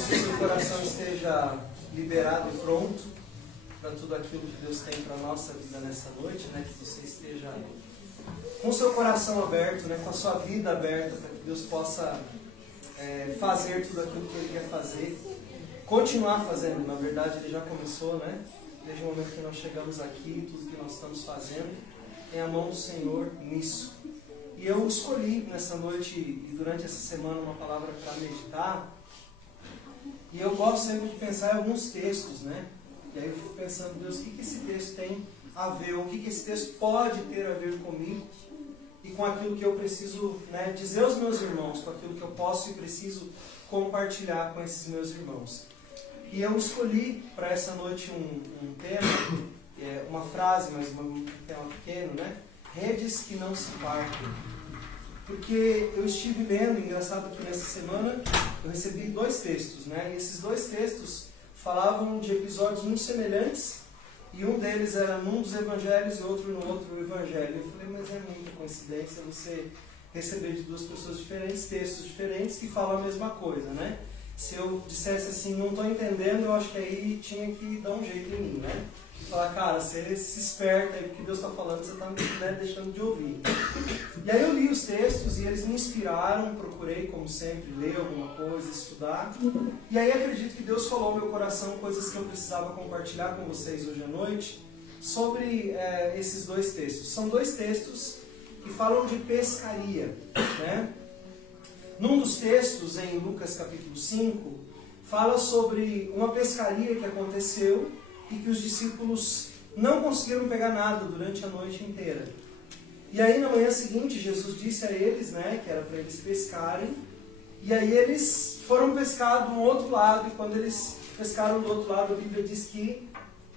Esperamos que o seu coração esteja liberado e pronto para tudo aquilo que Deus tem para a nossa vida nessa noite, né? Que você esteja com o seu coração aberto, né? Com a sua vida aberta, para que Deus possa fazer tudo aquilo que Ele quer fazer, continuar fazendo. Na verdade, Ele já começou, né? Desde o momento que nós chegamos aqui, tudo que nós estamos fazendo tem a mão do Senhor nisso. E eu escolhi nessa noite e durante essa semana uma palavra para meditar. E eu gosto sempre de pensar em alguns textos, né? E aí eu fico pensando, Deus, o que esse texto tem a ver? Ou o que esse texto pode ter a ver comigo? E com aquilo que eu preciso, né, dizer aos meus irmãos, com aquilo que eu posso e preciso compartilhar com esses meus irmãos. E eu escolhi para essa noite um tema, uma frase, mas um tema pequeno, né? Redes que não se partem. Porque eu estive lendo, engraçado que nessa semana eu recebi 2 textos, né? E esses 2 textos falavam de episódios muito semelhantes, e um deles era num dos evangelhos e outro no outro evangelho. Eu falei, mas é muita coincidência você receber de 2 pessoas diferentes, textos diferentes que falam a mesma coisa, né? Se eu dissesse assim, não estou entendendo, eu acho que aí tinha que dar um jeito em mim, né? Falar, cara, você se esperta aí, porque Deus está falando, você está me deixando de ouvir. E aí eu li os textos e eles me inspiraram, procurei, como sempre, ler alguma coisa, estudar. E aí acredito que Deus falou no meu coração coisas que eu precisava compartilhar com vocês hoje à noite sobre esses 2 textos. São 2 textos que falam de pescaria, né? Num dos textos, em Lucas capítulo 5, fala sobre uma pescaria que aconteceu e que os discípulos não conseguiram pegar nada durante a noite inteira. E aí na manhã seguinte, Jesus disse a eles, né, que era para eles pescarem, e aí eles foram pescar do outro lado, e quando eles pescaram do outro lado, a Bíblia diz que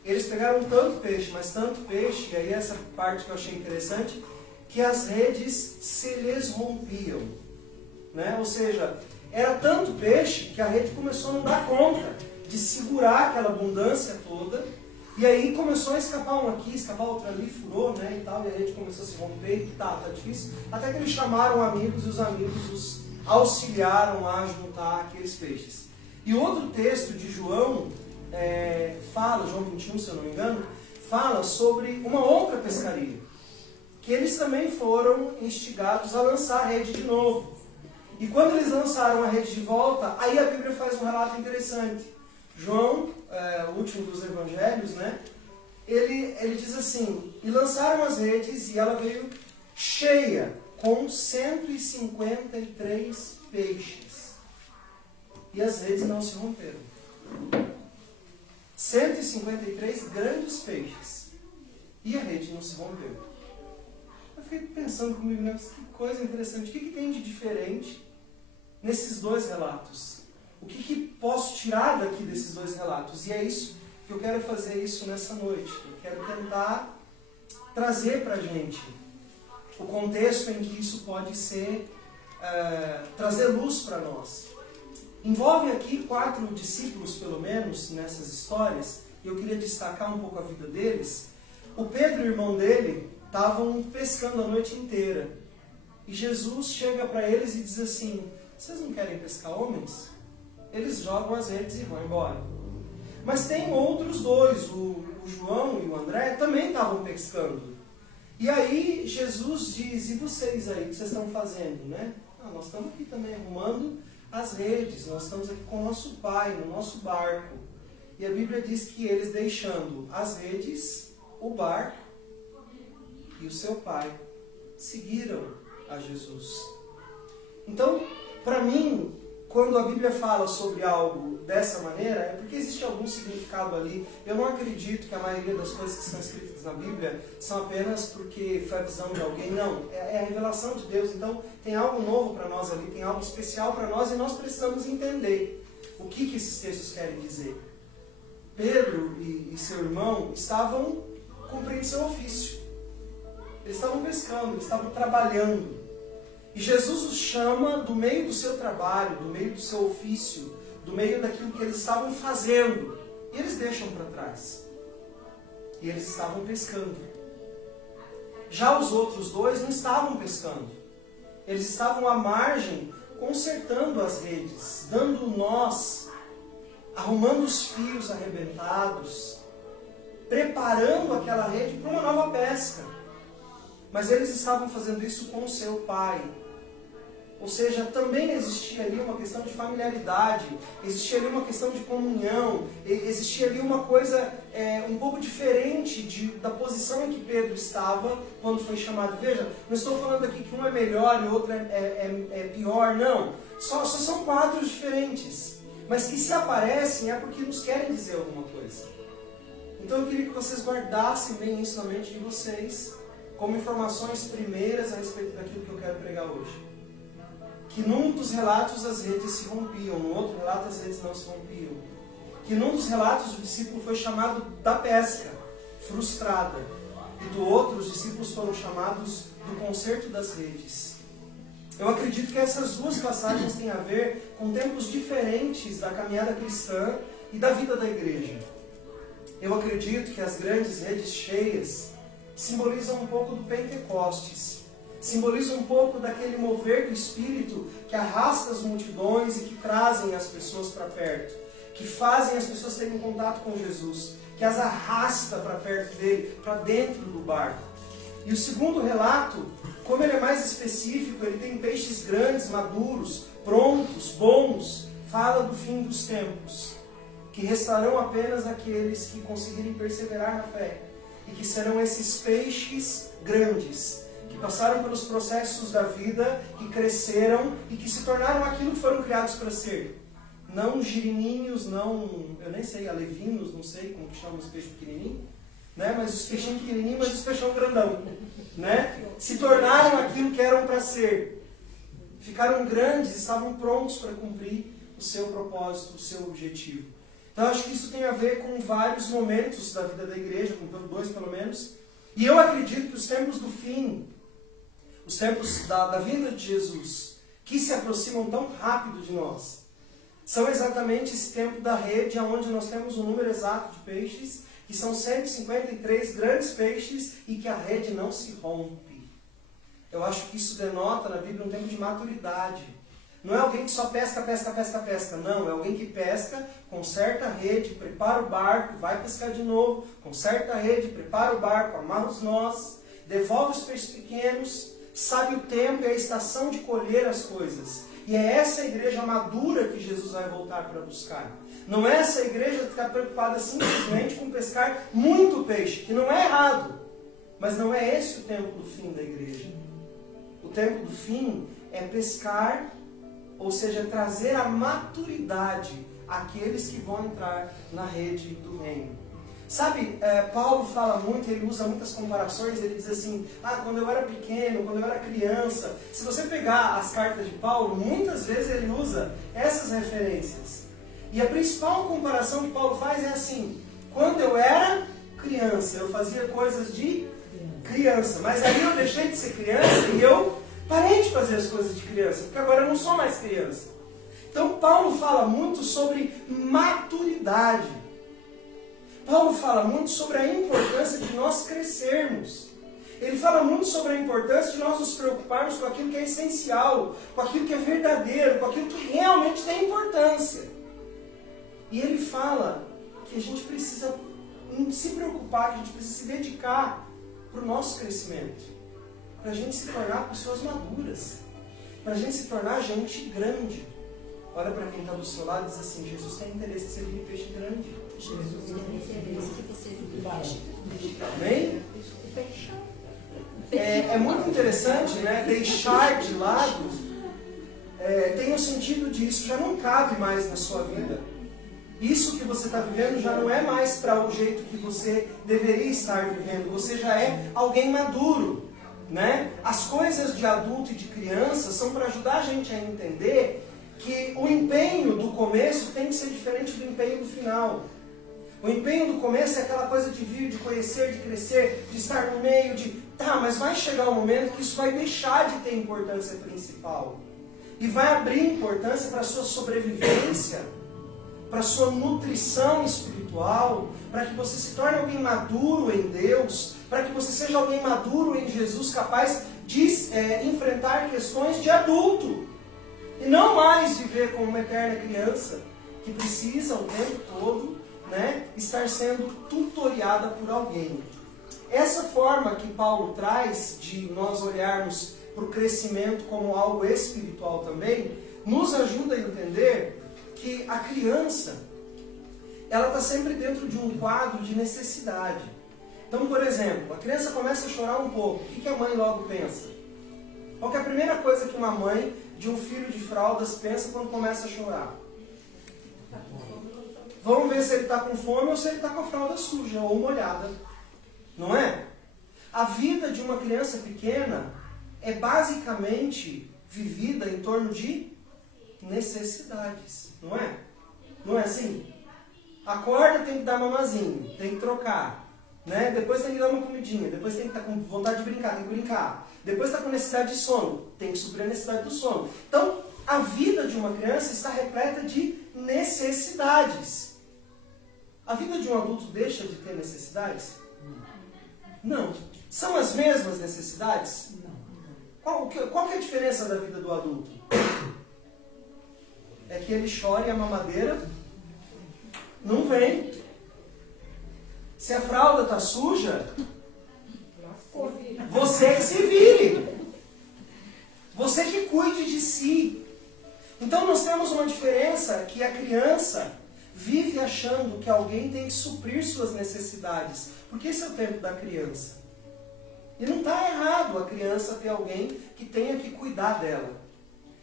eles pegaram tanto peixe, mas tanto peixe, e aí essa parte que eu achei interessante, que as redes se lhes rompiam. Né? Ou seja, era tanto peixe que a rede começou a não dar conta de segurar aquela abundância toda, e aí começou a escapar um aqui, escapar outro ali, furou, né, e tal, e a rede começou a se romper, e tá difícil, até que eles chamaram amigos, e os amigos os auxiliaram a juntar aqueles peixes. E outro texto de João, fala, João 21, se eu não me engano, fala sobre uma outra pescaria, que eles também foram instigados a lançar a rede de novo. E quando eles lançaram a rede de volta, aí a Bíblia faz um relato interessante. João, o último dos evangelhos, né? Ele diz assim, e lançaram as redes e ela veio cheia, com 153 peixes. E as redes não se romperam. 153 grandes peixes. E a rede não se rompeu. Eu fiquei pensando comigo, né? Que coisa interessante. O que tem de diferente nesses 2 relatos? O que posso tirar daqui desses 2 relatos? E é isso que eu quero fazer isso nessa noite. Eu quero tentar trazer para a gente o contexto em que isso pode ser, trazer luz para nós. Envolve aqui 4 discípulos, pelo menos, nessas histórias, e eu queria destacar um pouco a vida deles. O Pedro e o irmão dele estavam pescando a noite inteira. E Jesus chega para eles e diz assim, vocês não querem pescar homens? Eles jogam as redes e vão embora. Mas tem outros 2, o João e o André, também estavam pescando. E aí Jesus diz, e vocês aí, o que vocês estão fazendo, né? Nós estamos aqui também arrumando as redes, nós estamos aqui com o nosso pai, no nosso barco. E a Bíblia diz que eles deixando as redes, o barco e o seu pai seguiram a Jesus. Então, para mim, quando a Bíblia fala sobre algo dessa maneira, é porque existe algum significado ali. Eu não acredito que a maioria das coisas que são escritas na Bíblia são apenas porque foi a visão de alguém. Não, é a revelação de Deus. Então tem algo novo para nós ali, tem algo especial para nós e nós precisamos entender o que esses textos querem dizer. Pedro e seu irmão estavam cumprindo seu ofício. Eles estavam pescando, eles estavam trabalhando. E Jesus os chama do meio do seu trabalho, do meio do seu ofício, do meio daquilo que eles estavam fazendo. E eles deixam para trás. E eles estavam pescando. Já os outros 2 não estavam pescando. Eles estavam à margem, consertando as redes, dando nós arrumando os fios arrebentados, preparando aquela rede para uma nova pesca. Mas eles estavam fazendo isso com o seu pai. Ou seja, também existia ali uma questão de familiaridade, existia ali uma questão de comunhão, existia ali uma coisa um pouco diferente da posição em que Pedro estava quando foi chamado. Veja, não estou falando aqui que um é melhor e o outro é pior, não. Só são quadros diferentes, mas que se aparecem é porque nos querem dizer alguma coisa. Então eu queria que vocês guardassem bem isso na mente de vocês, como informações primeiras a respeito daquilo que eu quero pregar hoje. Que num dos relatos as redes se rompiam, no outro relato as redes não se rompiam. Que num dos relatos o discípulo foi chamado da pesca, frustrada. E do outro os discípulos foram chamados do conserto das redes. Eu acredito que essas duas passagens têm a ver com tempos diferentes da caminhada cristã e da vida da igreja. Eu acredito que as grandes redes cheias simbolizam um pouco do Pentecostes. Simboliza um pouco daquele mover do Espírito que arrasta as multidões e que trazem as pessoas para perto, que fazem as pessoas terem contato com Jesus, que as arrasta para perto dele, para dentro do barco. E o segundo relato, como ele é mais específico, ele tem peixes grandes, maduros, prontos, bons, fala do fim dos tempos, que restarão apenas aqueles que conseguirem perseverar na fé, e que serão esses peixes grandes, que passaram pelos processos da vida, que cresceram e que se tornaram aquilo que foram criados para ser. Não girininhos, não, eu nem sei, alevinos, não sei como que chamam os peixes pequenininhos, né? Mas os peixinhos pequenininhos, mas os peixão grandão, né? Se tornaram aquilo que eram para ser. Ficaram grandes, estavam prontos para cumprir o seu propósito, o seu objetivo. Então, acho que isso tem a ver com vários momentos da vida da igreja, com dois pelo menos. E eu acredito que os tempos do fim, os tempos da vinda de Jesus, que se aproximam tão rápido de nós, são exatamente esse tempo da rede, onde nós temos um número exato de peixes, que são 153 grandes peixes, e que a rede não se rompe. Eu acho que isso denota na Bíblia um tempo de maturidade. Não é alguém que só pesca, pesca, pesca, pesca. Não, é alguém que pesca, conserta a rede, prepara o barco, vai pescar de novo, conserta a rede, prepara o barco, amarra os nós, devolve os peixes pequenos, sabe o tempo e a estação de colher as coisas. E é essa igreja madura que Jesus vai voltar para buscar. Não é essa igreja que está preocupada simplesmente com pescar muito peixe, que não é errado. Mas não é esse o tempo do fim da igreja. O tempo do fim é pescar, ou seja, trazer a maturidade àqueles que vão entrar na rede do reino. Sabe, Paulo fala muito, ele usa muitas comparações, ele diz assim, quando eu era pequeno, quando eu era criança. Se você pegar as cartas de Paulo, muitas vezes ele usa essas referências. E a principal comparação que Paulo faz é assim, quando eu era criança, eu fazia coisas de criança, mas aí eu deixei de ser criança e eu parei de fazer as coisas de criança, porque agora eu não sou mais criança. Então Paulo fala muito sobre maturidade. Paulo fala muito sobre a importância de nós crescermos. Ele fala muito sobre a importância de nós nos preocuparmos com aquilo que é essencial, com aquilo que é verdadeiro, com aquilo que realmente tem importância. E ele fala que a gente precisa se preocupar, que a gente precisa se dedicar para o nosso crescimento. Para a gente se tornar pessoas maduras. Para a gente se tornar gente grande. Olha para quem está do seu lado e diz assim, Jesus tem interesse em ser um peixe grande. Jesus tem interesse em você vire peixe. Amém? É muito interessante, né? Deixar de lado tem o sentido de isso já não cabe mais na sua vida. Isso que você está vivendo já não é mais para o jeito que você deveria estar vivendo. Você já é alguém maduro, né? As coisas de adulto e de criança são para ajudar a gente a entender que o empenho do começo tem que ser diferente do empenho do final. O empenho do começo é aquela coisa de vir, de conhecer, de crescer, de estar no meio, mas vai chegar um momento que isso vai deixar de ter importância principal. E vai abrir importância para a sua sobrevivência, para a sua nutrição espiritual, para que você se torne alguém maduro em Deus, para que você seja alguém maduro em Jesus, capaz de enfrentar questões de adulto. E não mais viver como uma eterna criança, que precisa o tempo todo, né, estar sendo tutoriada por alguém. Essa forma que Paulo traz de nós olharmos para o crescimento como algo espiritual também, nos ajuda a entender que a criança, ela está sempre dentro de um quadro de necessidade. Então, por exemplo, a criança começa a chorar um pouco, o que a mãe logo pensa? Qual que é a primeira coisa que uma mãe de um filho de fraldas pensa quando começa a chorar? Vamos ver se ele está com fome ou se ele está com a fralda suja ou molhada. Não é? A vida de uma criança pequena é basicamente vivida em torno de necessidades. Não é? Não é assim? Acorda, tem que dar mamazinho, tem que trocar. Né? Depois tem que dar uma comidinha, depois tem que estar com vontade de brincar, tem que brincar. Depois está com necessidade de sono, tem que suprir a necessidade do sono. Então, a vida de uma criança está repleta de necessidades. A vida de um adulto deixa de ter necessidades? Não. São as mesmas necessidades? Não. Qual que é a diferença da vida do adulto? É que ele chora e a mamadeira não vem. Se a fralda está suja, você que se vire. Você que cuide de si. Então nós temos uma diferença que a criança vive achando que alguém tem que suprir suas necessidades. Porque esse é o tempo da criança. E não está errado a criança ter alguém que tenha que cuidar dela.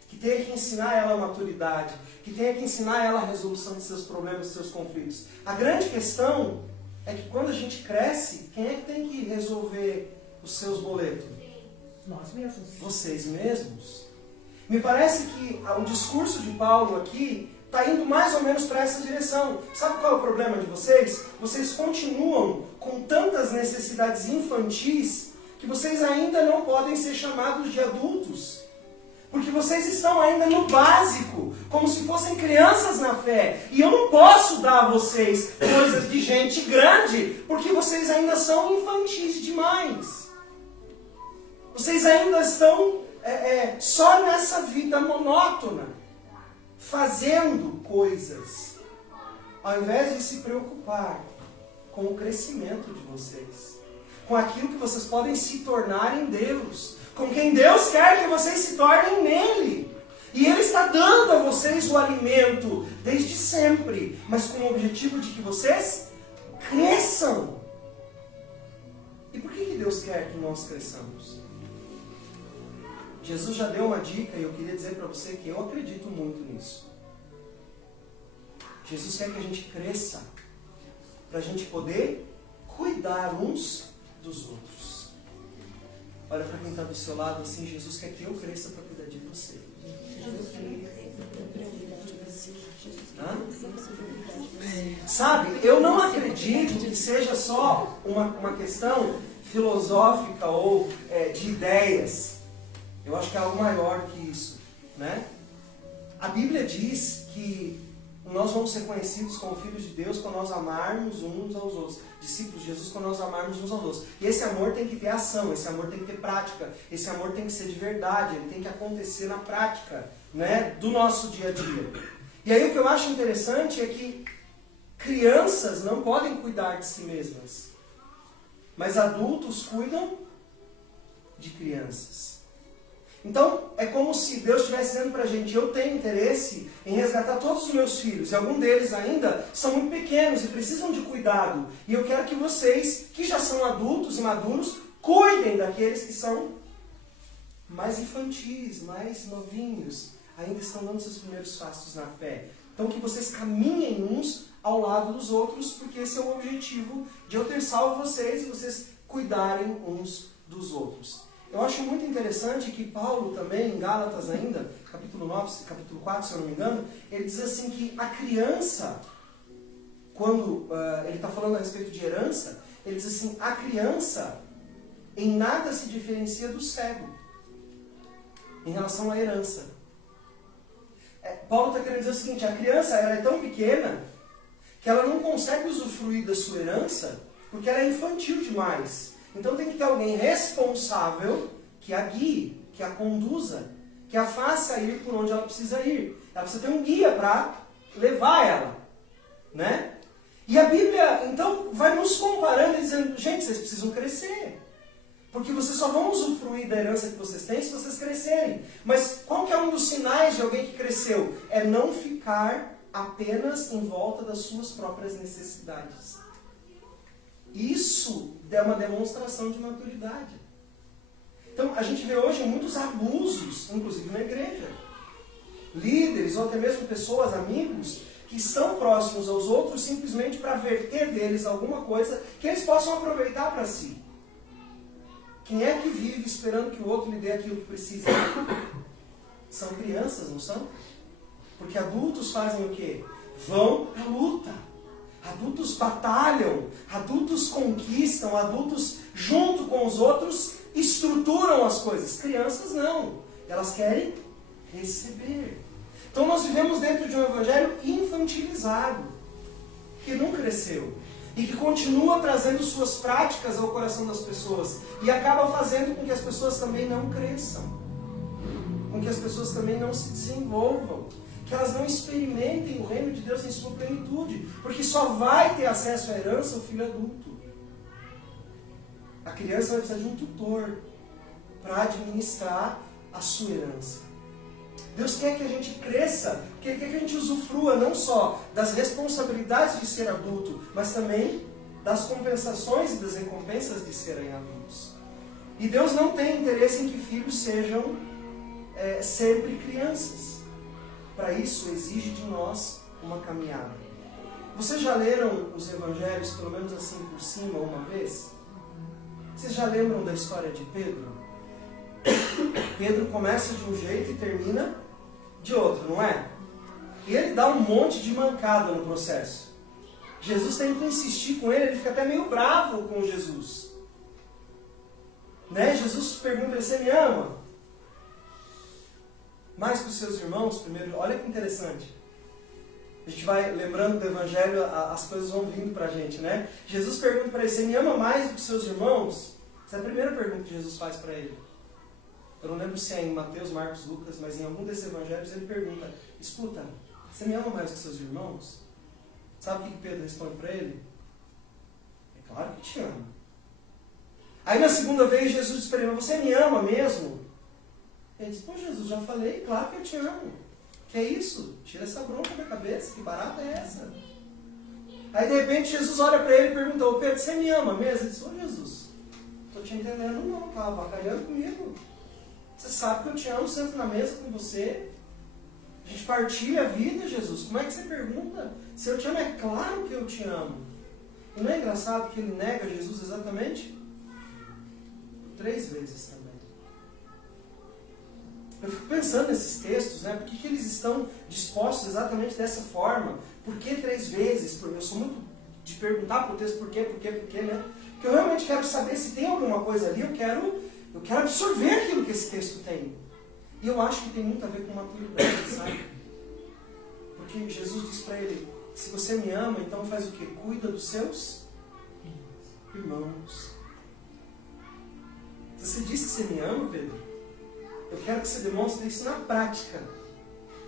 Que tenha que ensinar ela a maturidade. Que tenha que ensinar ela a resolução de seus problemas, de seus conflitos. A grande questão é que quando a gente cresce, quem é que tem que resolver os seus boletos? Nós mesmos. Vocês mesmos. Me parece que o discurso de Paulo aqui está indo mais ou menos para essa direção. Sabe qual é o problema de vocês? Vocês continuam com tantas necessidades infantis que vocês ainda não podem ser chamados de adultos. Porque vocês estão ainda no básico, como se fossem crianças na fé. E eu não posso dar a vocês coisas de gente grande, porque vocês ainda são infantis demais. Vocês ainda estão só nessa vida monótona, fazendo coisas, ao invés de se preocupar com o crescimento de vocês, com aquilo que vocês podem se tornar em Deus, com quem Deus quer que vocês se tornem nele. E Ele está dando a vocês o alimento desde sempre, mas com o objetivo de que vocês cresçam. E por que Deus quer que nós cresçamos? Jesus já deu uma dica e eu queria dizer para você que eu acredito muito nisso. Jesus quer que a gente cresça para a gente poder cuidar uns dos outros. Olha para quem está do seu lado assim, Jesus quer que eu cresça para cuidar de você. Hã? Sabe, eu não acredito que seja só uma questão filosófica ou de ideias. Eu acho que é algo maior que isso, né? A Bíblia diz que nós vamos ser conhecidos como filhos de Deus quando nós amarmos uns aos outros. Discípulos de Jesus quando nós amarmos uns aos outros. E esse amor tem que ter ação, esse amor tem que ter prática, esse amor tem que ser de verdade, ele tem que acontecer na prática, né, do nosso dia a dia. E aí o que eu acho interessante é que crianças não podem cuidar de si mesmas, mas adultos cuidam de crianças. Então, é como se Deus estivesse dizendo pra gente, eu tenho interesse em resgatar todos os meus filhos, e alguns deles ainda são muito pequenos e precisam de cuidado. E eu quero que vocês, que já são adultos e maduros, cuidem daqueles que são mais infantis, mais novinhos, ainda estão dando seus primeiros passos na fé. Então, que vocês caminhem uns ao lado dos outros, porque esse é o objetivo de eu ter salvo vocês e vocês cuidarem uns dos outros. Eu acho muito interessante que Paulo também, em Gálatas ainda, capítulo 9, capítulo 4, se eu não me engano, ele diz assim que a criança, quando ele está falando a respeito de herança, ele diz assim, a criança em nada se diferencia do cego em relação à herança. Paulo está querendo dizer o seguinte, a criança ela é tão pequena que ela não consegue usufruir da sua herança porque ela é infantil demais. Então tem que ter alguém responsável que a guie, que a conduza, que a faça ir por onde ela precisa ir. Ela precisa ter um guia para levar ela, né? E a Bíblia, então, vai nos comparando e dizendo, gente, vocês precisam crescer. Porque vocês só vão usufruir da herança que vocês têm se vocês crescerem. Mas qual que é um dos sinais de alguém que cresceu? É não ficar apenas em volta das suas próprias necessidades. Isso é uma demonstração de maturidade. Então, a gente vê hoje muitos abusos, inclusive na igreja. Líderes ou até mesmo pessoas, amigos, que estão próximos aos outros simplesmente para verter deles alguma coisa que eles possam aproveitar para si. Quem é que vive esperando que o outro lhe dê aquilo que precisa? São crianças, não são? Porque adultos fazem o quê? Vão à luta. Adultos batalham. Adultos conquistam. Adultos, junto com os outros, estruturam as coisas. Crianças não. Elas querem receber. Então nós vivemos dentro de um evangelho infantilizado, que não cresceu. E que continua trazendo suas práticas ao coração das pessoas. E acaba fazendo com que as pessoas também não cresçam. Com que as pessoas também não se desenvolvam. Que elas não experimentem o reino de Deus em sua plenitude. Porque só vai ter acesso à herança o filho adulto. A criança vai precisar de um tutor para administrar a sua herança. Deus quer que a gente cresça, quer que a gente usufrua não só das responsabilidades de ser adulto, mas também das compensações e das recompensas de serem adultos. E Deus não tem interesse em que filhos sejam sempre crianças. Para isso, exige de nós uma caminhada. Vocês já leram os evangelhos, pelo menos assim por cima, uma vez? Vocês já lembram da história de Pedro? Pedro começa de um jeito e termina de outro, não é? E ele dá um monte de mancada no processo. Jesus tem que insistir com ele, ele fica até meio bravo com Jesus. Né? Jesus pergunta, você me ama? Mais que os seus irmãos, primeiro, olha que interessante. A gente vai lembrando do evangelho, as coisas vão vindo pra gente, né? Jesus pergunta para ele, você me ama mais do que os seus irmãos? Essa é a primeira pergunta que Jesus faz para ele. Eu não lembro se é em Mateus, Marcos, Lucas, mas em algum desses evangelhos ele pergunta, escuta, você me ama mais que seus irmãos? Sabe o que Pedro responde para ele? É claro que te amo. Aí na segunda vez Jesus diz para ele, você me ama mesmo? Ele diz, pô Jesus, já falei, claro que eu te amo. Que é isso? Tira essa bronca da cabeça, que barata é essa? Aí de repente Jesus olha para ele e pergunta, ô Pedro, você me ama mesmo? Ele diz, ô Jesus, estou te entendendo não, tá avacalhando comigo. Você sabe que eu te amo, sento na mesa com você. A gente partilha a vida, Jesus. Como é que você pergunta? Se eu te amo, é claro que eu te amo. E não é engraçado que ele nega Jesus exatamente 3 vezes também. Eu fico pensando nesses textos, né? Por que eles estão dispostos exatamente dessa forma? Por que 3 vezes? Eu sou muito de perguntar para o texto por quê, né? Porque eu realmente quero saber se tem alguma coisa ali, eu quero absorver aquilo que esse texto tem. E eu acho que tem muito a ver com maturidade, sabe? Porque Jesus diz para ele, se você me ama, então faz o quê? Cuida dos seus irmãos. Você diz que você me ama, Pedro? Eu quero que você demonstre isso na prática.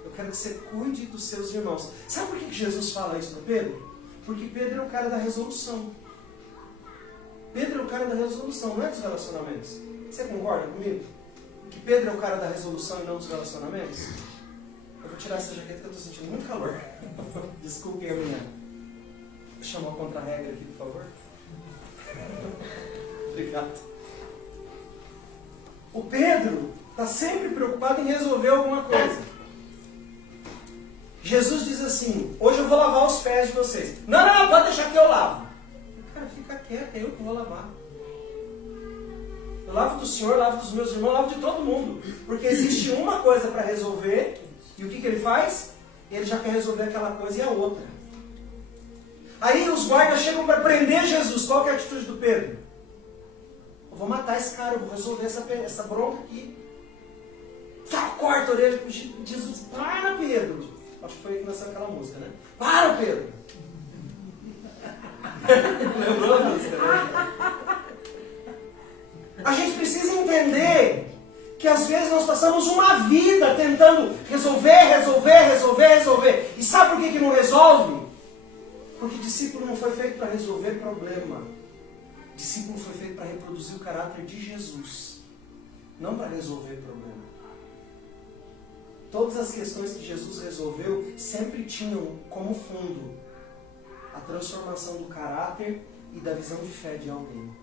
Eu quero que você cuide dos seus irmãos. Sabe por que Jesus fala isso para Pedro? Porque Pedro é o cara da resolução. Pedro é o cara da resolução, não é dos relacionamentos. Você concorda comigo? Que Pedro é o cara da resolução e não dos relacionamentos? Eu vou tirar essa jaqueta que eu estou sentindo muito calor. Desculpem a minha... Deixa eu chamar a contra-regra aqui, por favor. Obrigado. O Pedro está sempre preocupado em resolver alguma coisa. Jesus diz assim, hoje eu vou lavar os pés de vocês. Não, pode deixar que eu lavo. Cara, fica quieto, é eu que vou lavar. Eu lavo do Senhor, lavo dos meus irmãos, lavo de todo mundo. Porque existe uma coisa para resolver, e o que ele faz? Ele já quer resolver aquela coisa e a outra. Aí os guardas chegam para prender Jesus. Qual que é a atitude do Pedro? Eu vou matar esse cara, eu vou resolver essa bronca aqui. Corta a orelha. Jesus diz, para Pedro. Acho que foi aí que nasceu aquela música, né? Para Pedro. Lembrou a música, né? A gente precisa entender que às vezes nós passamos uma vida tentando resolver. E sabe por que não resolve? Porque discípulo não foi feito para resolver problema. Discípulo foi feito para reproduzir o caráter de Jesus, não para resolver problema. Todas as questões que Jesus resolveu sempre tinham como fundo a transformação do caráter e da visão de fé de alguém.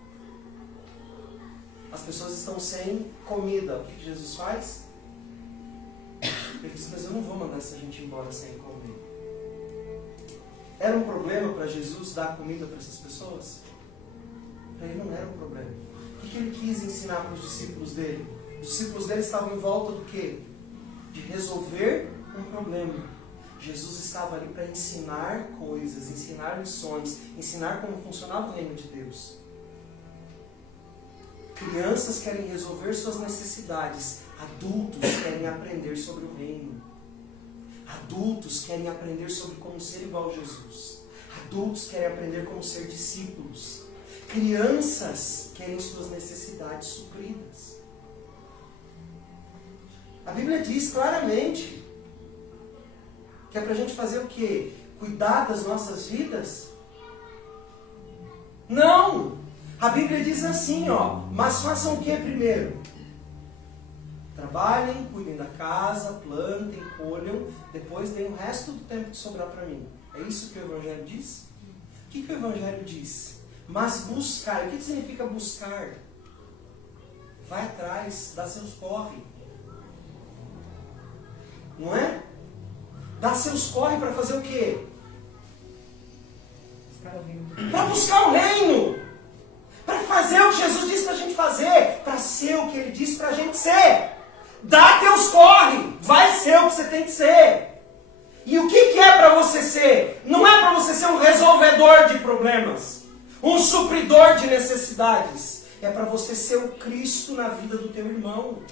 As pessoas estão sem comida. O que Jesus faz? Ele diz, mas eu não vou mandar essa gente embora sem comer. Era um problema para Jesus dar comida para essas pessoas? Para ele não era um problema. O que ele quis ensinar para os discípulos dele? Os discípulos dele estavam em volta do quê? De resolver um problema. Jesus estava ali para ensinar coisas, ensinar lições, ensinar como funcionava o reino de Deus. Crianças querem resolver suas necessidades. Adultos querem aprender sobre o reino. Adultos querem aprender sobre como ser igual a Jesus. Adultos querem aprender como ser discípulos. Crianças querem suas necessidades supridas. A Bíblia diz claramente que é para a gente fazer o quê? Cuidar das nossas vidas? Não! A Bíblia diz assim, mas façam o que primeiro? Trabalhem, cuidem da casa, plantem, colham, depois deem o resto do tempo que sobrar para mim. É isso que o Evangelho diz? O que o Evangelho diz? Mas buscar. O que significa buscar? Vai atrás, dá seus corre. Não é? Dá seus corre para fazer o quê? Para buscar o reino. Para fazer o que Jesus disse para a gente fazer. Para ser o que Ele disse para a gente ser. Dá teus corre. Vai ser o que você tem que ser. E o que é para você ser? Não é para você ser um resolvedor de problemas. Um supridor de necessidades. É para você ser o Cristo na vida do teu irmão.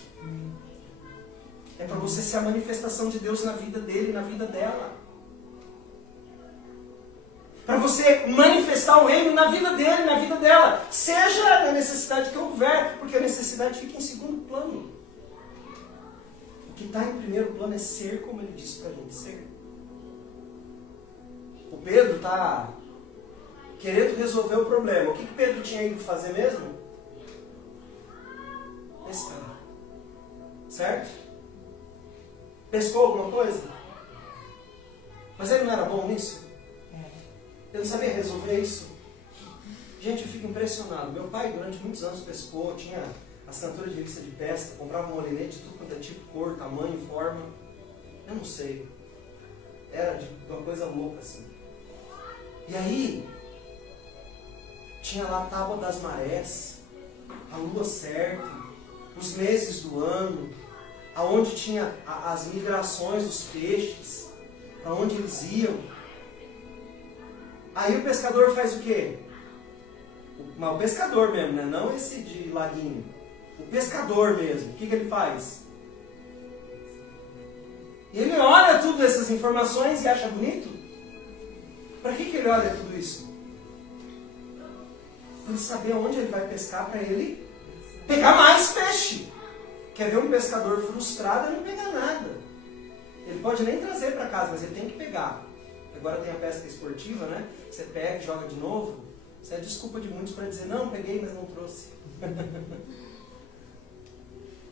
É para você ser a manifestação de Deus na vida dele, na vida dela. Para você manifestar o reino na vida dele, na vida dela. Seja na necessidade que houver, porque a necessidade fica em segundo plano. O que está em primeiro plano é ser como ele disse para a gente ser. O Pedro está querendo resolver o problema. O que Pedro tinha ido fazer mesmo? Pescar. Certo? Pescou alguma coisa? Mas ele não era bom nisso? Ele não sabia resolver isso? Gente, eu fico impressionado. Meu pai, durante muitos anos, pescou, tinha assinatura de revista de pesca, comprava um molinete de tudo quanto é tipo, cor, tamanho, forma. Eu não sei. Era de uma coisa louca assim. E aí, tinha lá a tábua das marés, a lua certa, os meses do ano, aonde tinha as migrações dos peixes, para onde eles iam. Aí o pescador faz o quê? Mas o pescador mesmo, né? Não esse de laguinho. O pescador mesmo. O que ele faz? Ele olha tudo essas informações e acha bonito? Para que ele olha tudo isso? Para ele saber onde ele vai pescar para ele pegar mais peixe. Quer ver um pescador frustrado e não pegar nada. Ele pode nem trazer para casa, mas ele tem que pegar. Agora tem a pesca esportiva, né? Você pega e joga de novo. Isso é desculpa de muitos para dizer, não, peguei, mas não trouxe.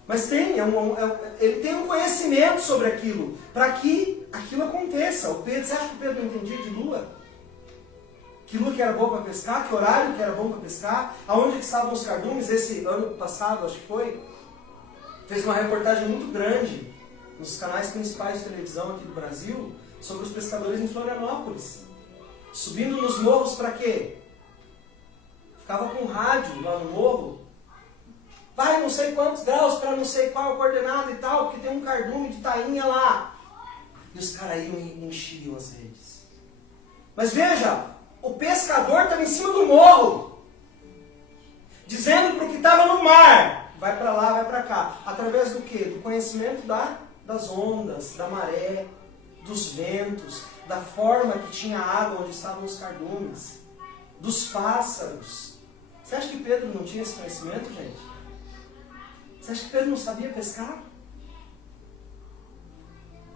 Mas ele tem um conhecimento sobre aquilo, para que aquilo aconteça. Você acha que o Pedro não entendia de lua? Que lua que era boa para pescar? Que horário que era bom para pescar? Aonde que estavam os cardumes? Esse ano passado, acho que foi, fez uma reportagem muito grande nos canais principais de televisão aqui do Brasil sobre os pescadores em Florianópolis. Subindo nos morros para quê? Ficava com rádio lá no morro. Vai não sei quantos graus para não sei qual coordenada e tal, porque tem um cardume de tainha lá. E os caras iam e enchiam as redes. Mas veja, o pescador estava em cima do morro, dizendo para o que estava no mar, vai para lá, vai para cá. Através do quê? Do conhecimento das ondas, da maré, dos ventos, da forma que tinha água onde estavam os cardumes, dos pássaros. Você acha que Pedro não tinha esse conhecimento, gente? Você acha que Pedro não sabia pescar?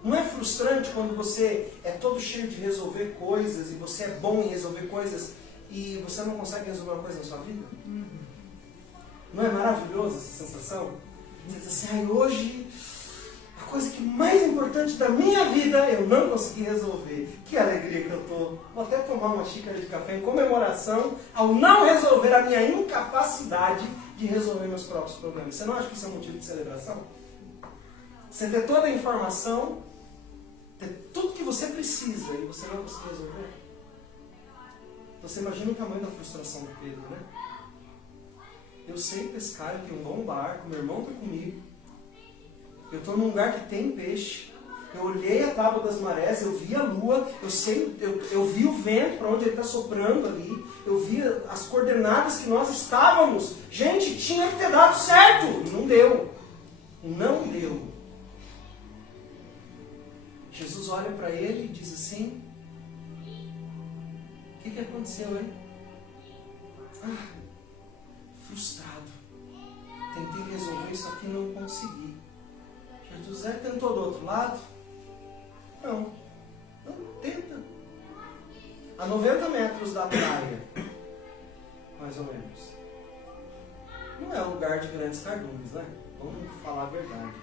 Não é frustrante quando você é todo cheio de resolver coisas e você é bom em resolver coisas e você não consegue resolver uma coisa na sua vida? Não é maravilhosa essa sensação? Você diz assim, ai, hoje a coisa que mais importante da minha vida eu não consegui resolver. Que alegria que eu estou. Vou até tomar uma xícara de café em comemoração ao não resolver a minha incapacidade de resolver meus próprios problemas. Você não acha que isso é um motivo de celebração? Você ter toda a informação, ter tudo que você precisa e você não conseguir resolver? Você imagina o tamanho da frustração do Pedro, né? Eu sei pescar, eu tenho um bom barco, meu irmão está comigo. Eu estou num lugar que tem peixe. Eu olhei a tábua das marés, eu vi a lua, eu vi o vento para onde ele está soprando ali, eu vi as coordenadas que nós estávamos. Gente, tinha que ter dado certo. Não deu. Não deu. Jesus olha para ele e diz assim, o que aconteceu, hein? Frustrado. Tentei resolver isso aqui e não consegui. José tentou do outro lado? Não. Não, tenta. A 90 metros da praia, mais ou menos. Não é um lugar de grandes cardumes, né? Vamos falar a verdade.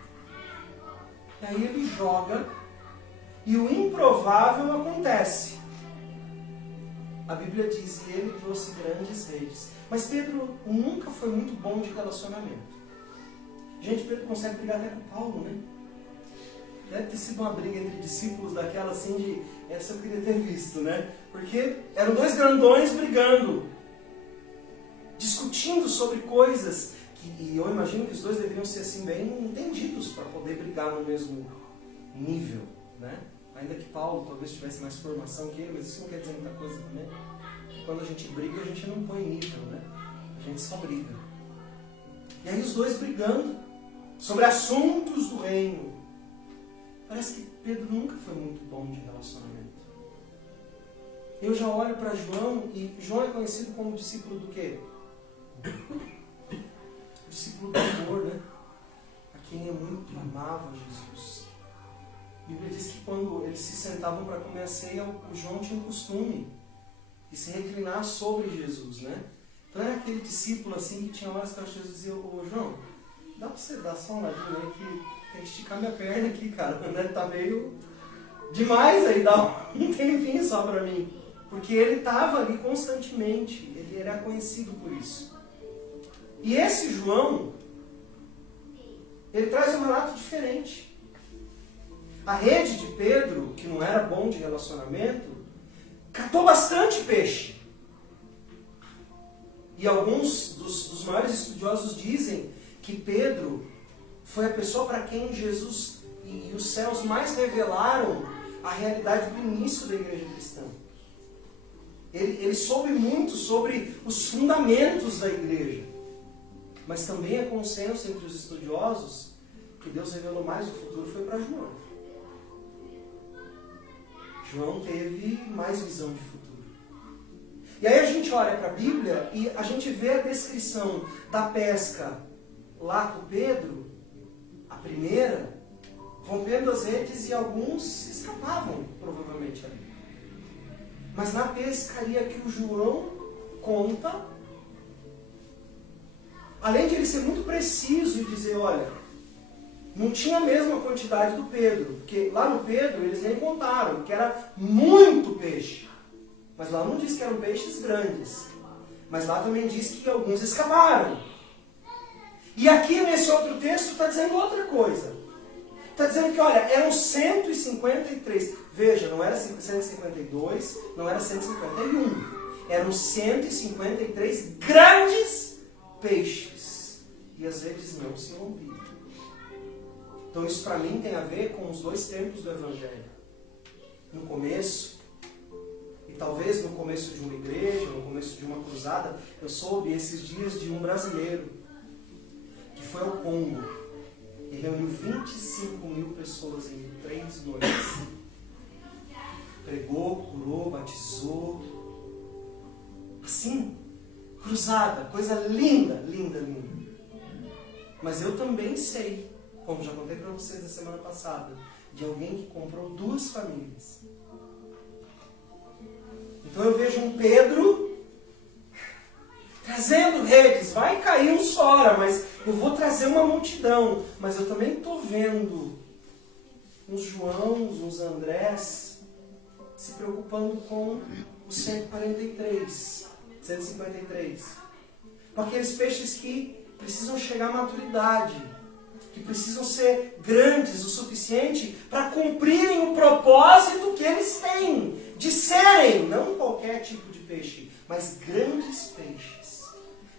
E aí ele joga e o improvável acontece. A Bíblia diz que ele trouxe grandes redes. Mas Pedro nunca foi muito bom de relacionamento. Gente, Pedro consegue brigar até com Paulo, né? Deve ter sido uma briga entre discípulos daquela assim de... Essa eu queria ter visto, né? Porque eram dois grandões brigando. Discutindo sobre coisas que... E eu imagino que os dois deveriam ser assim bem entendidos para poder brigar no mesmo nível, né? Ainda que Paulo talvez tivesse mais formação que ele, mas isso não quer dizer muita coisa também. Quando a gente briga, a gente não põe nível, né? A gente só briga. E aí os dois brigando sobre assuntos do reino. Parece que Pedro nunca foi muito bom de relacionamento. Eu já olho para João, e João é conhecido como discípulo do quê? Discípulo do amor, né? A quem é muito amava Jesus. A Bíblia diz que quando eles se sentavam para comer a ceia, o João tinha o costume de se reclinar sobre Jesus, né? Então era aquele discípulo assim que tinha horas que Jesus dizia, ô João, dá para você dar só uma ladinha aí que tem que esticar minha perna aqui, cara, né? Tá meio demais aí, dá um tempinho só para mim. Porque ele estava ali constantemente, ele era conhecido por isso. E esse João, ele traz um relato diferente. A rede de Pedro, que não era bom de relacionamento, catou bastante peixe. E alguns dos maiores estudiosos dizem que Pedro foi a pessoa para quem Jesus e os céus mais revelaram a realidade do início da igreja cristã. Ele soube muito sobre os fundamentos da igreja. Mas também é consenso entre os estudiosos que Deus revelou mais o futuro foi para João. João teve mais visão de futuro. E aí a gente olha para a Bíblia e a gente vê a descrição da pesca lá com Pedro, a primeira, rompendo as redes e alguns escapavam, provavelmente, ali. Mas na pescaria que o João conta, além de ele ser muito preciso e dizer, olha, não tinha a mesma quantidade do Pedro, porque lá no Pedro eles nem contaram, que era muito peixe. Mas lá não diz que eram peixes grandes. Mas lá também diz que alguns escaparam. E aqui nesse outro texto está dizendo outra coisa. Está dizendo que, olha, eram 153. Veja, não era 152, não era 151. Eram 153 grandes peixes. E as redes não se rompiam. Então isso para mim tem a ver com os dois tempos do Evangelho. No começo, e talvez no começo de uma igreja, no começo de uma cruzada, eu soube esses dias de um brasileiro que foi ao Congo e reuniu 25 mil pessoas em 3 noites. Pregou, curou, batizou. Assim, cruzada, coisa linda, linda, linda. Mas eu também sei, como já contei para vocês na semana passada, de alguém que comprou 2 famílias. Então eu vejo um Pedro trazendo redes. Vai cair uns fora, mas eu vou trazer uma multidão. Mas eu também estou vendo uns Joãos, uns Andrés se preocupando com os 153. Com aqueles peixes que precisam chegar à maturidade, que precisam ser grandes o suficiente para cumprirem o propósito que eles têm, de serem, não qualquer tipo de peixe, mas grandes peixes,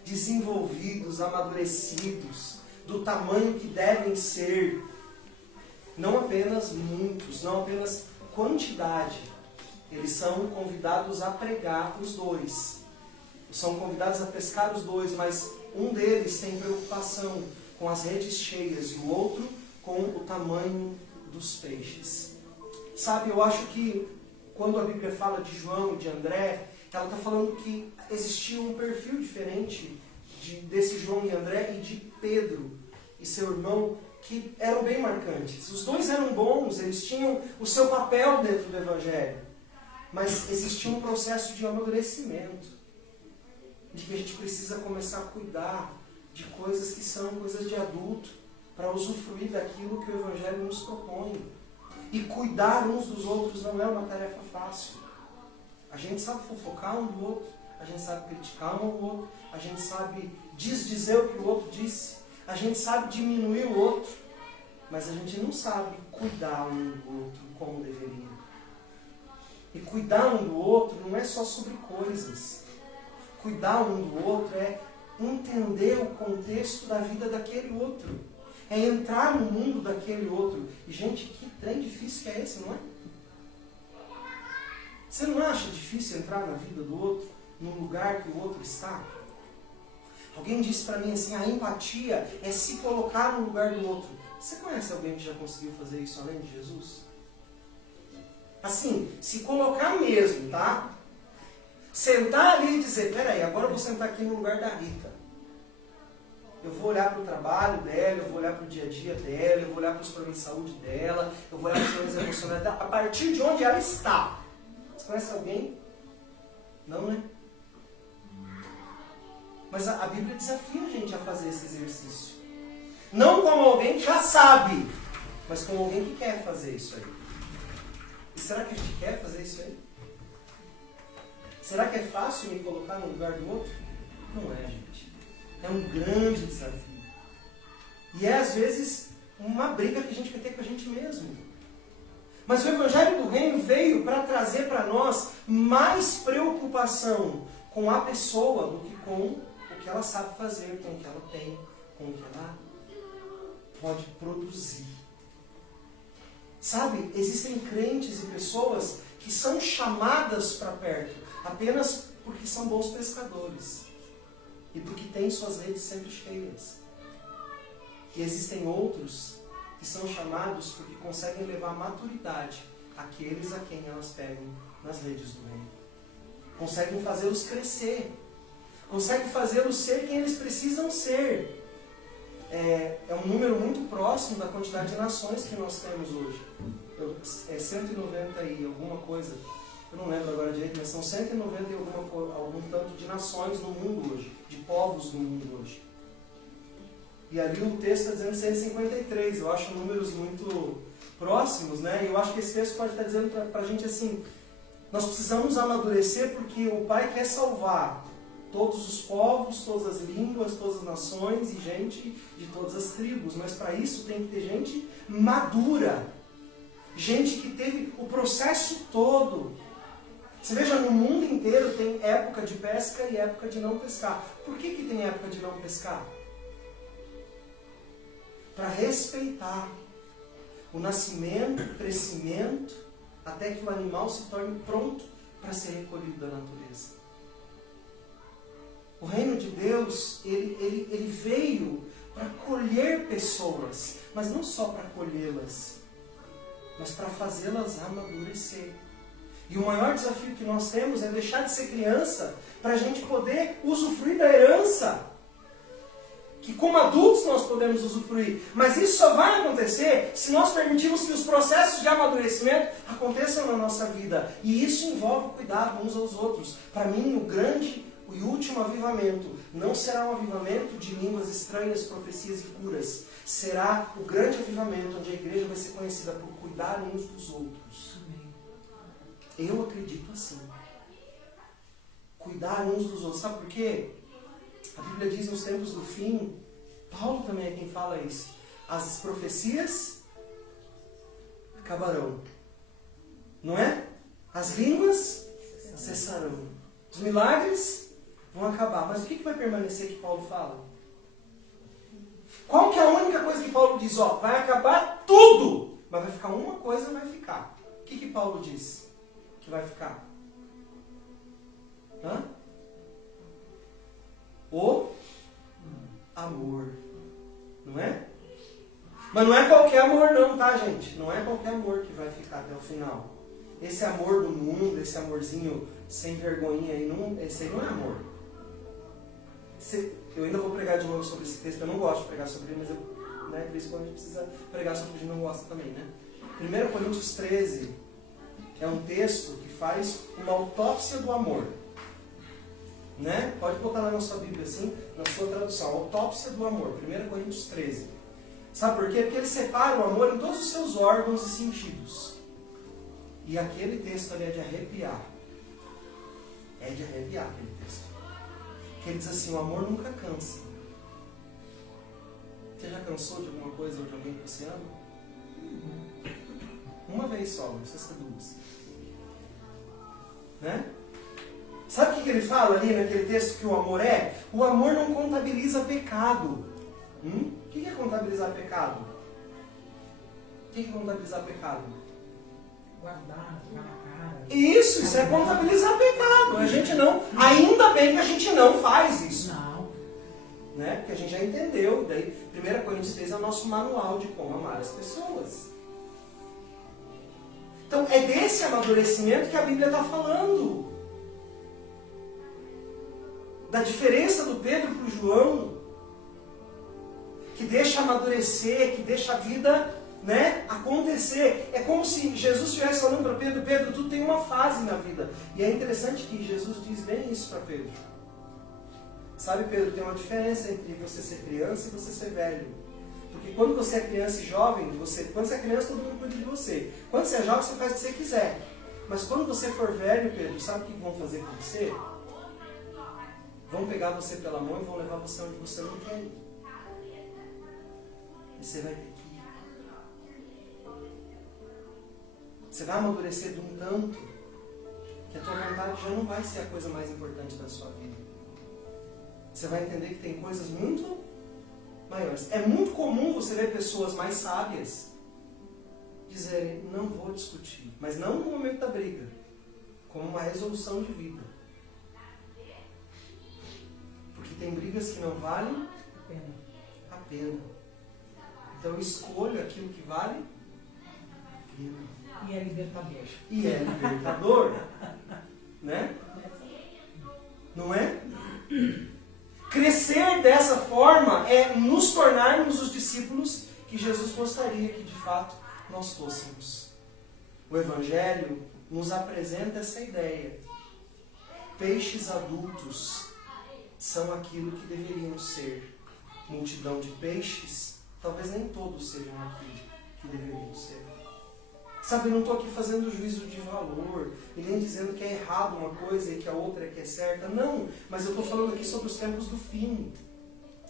desenvolvidos, amadurecidos, do tamanho que devem ser, não apenas muitos, não apenas quantidade. Eles são convidados a pregar os 2. São convidados a pescar os 2, mas um deles tem preocupação com as redes cheias e o outro com o tamanho dos peixes. Sabe, eu acho que quando a Bíblia fala de João e de André, ela está falando que existia um perfil diferente desse João e André e de Pedro e seu irmão, que eram bem marcantes. Os 2 eram bons, eles tinham o seu papel dentro do Evangelho, mas existia um processo de amadurecimento, de que a gente precisa começar a cuidar de coisas que são coisas de adulto, para usufruir daquilo que o Evangelho nos propõe. E cuidar uns dos outros não é uma tarefa fácil. A gente sabe fofocar um do outro, a gente sabe criticar um ao outro, a gente sabe desdizer o que o outro disse, a gente sabe diminuir o outro, mas a gente não sabe cuidar um do outro como deveria. E cuidar um do outro não é só sobre coisas. Cuidar um do outro é entender o contexto da vida daquele outro. É entrar no mundo daquele outro. E, gente, que trem difícil que é esse, não é? Você não acha difícil entrar na vida do outro, no lugar que o outro está? Alguém disse para mim assim, a empatia é se colocar no lugar do outro. Você conhece alguém que já conseguiu fazer isso além de Jesus? Assim, se colocar mesmo, tá? Sentar ali e dizer, peraí, agora eu vou sentar aqui no lugar da Rita. Eu vou olhar para o trabalho dela, eu vou olhar para o dia a dia dela, eu vou olhar para os problemas de saúde dela, eu vou olhar para os problemas emocionais dela, a partir de onde ela está. Você conhece alguém? Não, né? Mas a Bíblia desafia a gente a fazer esse exercício. Não como alguém que já sabe, mas como alguém que quer fazer isso aí. E será que a gente quer fazer isso aí? Será que é fácil me colocar no lugar do outro? Não é, gente. É um grande desafio. E é, às vezes, uma briga que a gente vai ter com a gente mesmo. Mas o Evangelho do Reino veio para trazer para nós mais preocupação com a pessoa do que com o que ela sabe fazer, com o que ela tem, com o que ela pode produzir. Sabe, existem crentes e pessoas que são chamadas para perto apenas porque são bons pescadores e porque têm suas redes sempre cheias. E existem outros que são chamados porque conseguem levar maturidade àqueles a quem elas pegam nas redes do reino. Conseguem fazê-los crescer. Conseguem fazê-los ser quem eles precisam ser. É um número muito próximo da quantidade de nações que nós temos hoje. É 190 e alguma coisa, eu não lembro agora direito, mas são 190 e algum tanto de nações no mundo hoje, de povos no mundo hoje. E ali o texto está dizendo 153, eu acho números muito próximos, né? E eu acho que esse texto pode estar dizendo para a gente assim, nós precisamos amadurecer porque o Pai quer salvar todos os povos, todas as línguas, todas as nações e gente de todas as tribos. Mas para isso tem que ter gente madura. Gente que teve o processo todo. Você veja, no mundo inteiro tem época de pesca e época de não pescar. Por que tem época de não pescar? Para respeitar o nascimento, o crescimento, até que o animal se torne pronto para ser recolhido da natureza. O reino de Deus, ele veio para colher pessoas, mas não só para colhê-las, mas para fazê-las amadurecer. E o maior desafio que nós temos é deixar de ser criança para a gente poder usufruir da herança que como adultos nós podemos usufruir. Mas isso só vai acontecer se nós permitirmos que os processos de amadurecimento aconteçam na nossa vida. E isso envolve cuidar uns aos outros. Para mim, o grande e último avivamento não será um avivamento de línguas estranhas, profecias e curas. Será o grande avivamento onde a igreja vai ser conhecida por cuidar uns dos outros. Eu acredito assim. Cuidar uns dos outros. Sabe por quê? A Bíblia diz nos tempos do fim, Paulo também é quem fala isso. As profecias acabarão. Não é? As línguas cessarão. Os milagres vão acabar. Mas o que vai permanecer que Paulo fala? Qual que é a única coisa que Paulo diz? Ó, vai acabar tudo, mas vai ficar uma coisa, vai ficar. O que Paulo diz que vai ficar? Hã? O amor. Não é? Mas não é qualquer amor não, tá, gente? Não é qualquer amor que vai ficar até o final. Esse amor do mundo, esse amorzinho sem vergonhinha aí, esse aí não é amor. Eu ainda vou pregar de novo sobre esse texto, eu não gosto de pregar sobre ele, mas por isso que a gente precisa pregar sobre o que a gente não gosta também, né? 1 Coríntios 13 é um texto que faz uma autópsia do amor. Né? Pode botar lá na sua Bíblia assim, na sua tradução, autópsia do amor, 1 Coríntios 13. Sabe por quê? Porque ele separa o amor em todos os seus órgãos e sentidos. E aquele texto ali é de arrepiar. É de arrepiar aquele texto. Que ele diz assim, o amor nunca cansa. Você já cansou de alguma coisa ou de alguém que você ama? Uma vez só, não precisa ser duas. Né? Sabe o que ele fala ali naquele texto que o amor é? O amor não contabiliza pecado. O que é contabilizar pecado? O que é contabilizar pecado? Guardar, jogar na cara. Isso é contabilizar pecado. A gente não, ainda bem que a gente não faz isso. Não. Né? Porque a gente já entendeu. Daí, 1 Coríntios 13 é o nosso manual de como amar as pessoas. Então, é desse amadurecimento que a Bíblia está falando. Da diferença do Pedro para o João, que deixa amadurecer, que deixa a vida, né, acontecer. É como se Jesus estivesse falando para Pedro, Pedro, tu tem uma fase na vida. E é interessante que Jesus diz bem isso para Pedro. Sabe, Pedro, tem uma diferença entre você ser criança e você ser velho. Porque quando você é criança e jovem, quando você é criança, todo mundo cuida de você. Quando você é jovem, você faz o que você quiser. Mas quando você for velho, Pedro, sabe o que vão fazer com você? Vão pegar você pela mão e vão levar você onde você não quer ir. E você vai ter que ir. Você vai amadurecer de um tanto que a tua vontade já não vai ser a coisa mais importante da sua vida. Você vai entender que tem coisas muito maiores. É muito comum você ver pessoas mais sábias dizerem, não vou discutir. Mas não no momento da briga. Como uma resolução de vida. Porque tem brigas que não valem a pena. Então eu escolho aquilo que vale a pena. E é libertador. E é libertador. Né? Não é? Crescer dessa forma é nos tornarmos os discípulos que Jesus gostaria que de fato nós fôssemos. O Evangelho nos apresenta essa ideia. Peixes adultos são aquilo que deveriam ser. Multidão de peixes, talvez nem todos sejam aquilo que deveriam ser. Sabe, eu não estou aqui fazendo juízo de valor, e nem dizendo que é errado uma coisa e que a outra é que é certa. Não, mas eu estou falando aqui sobre os tempos do fim.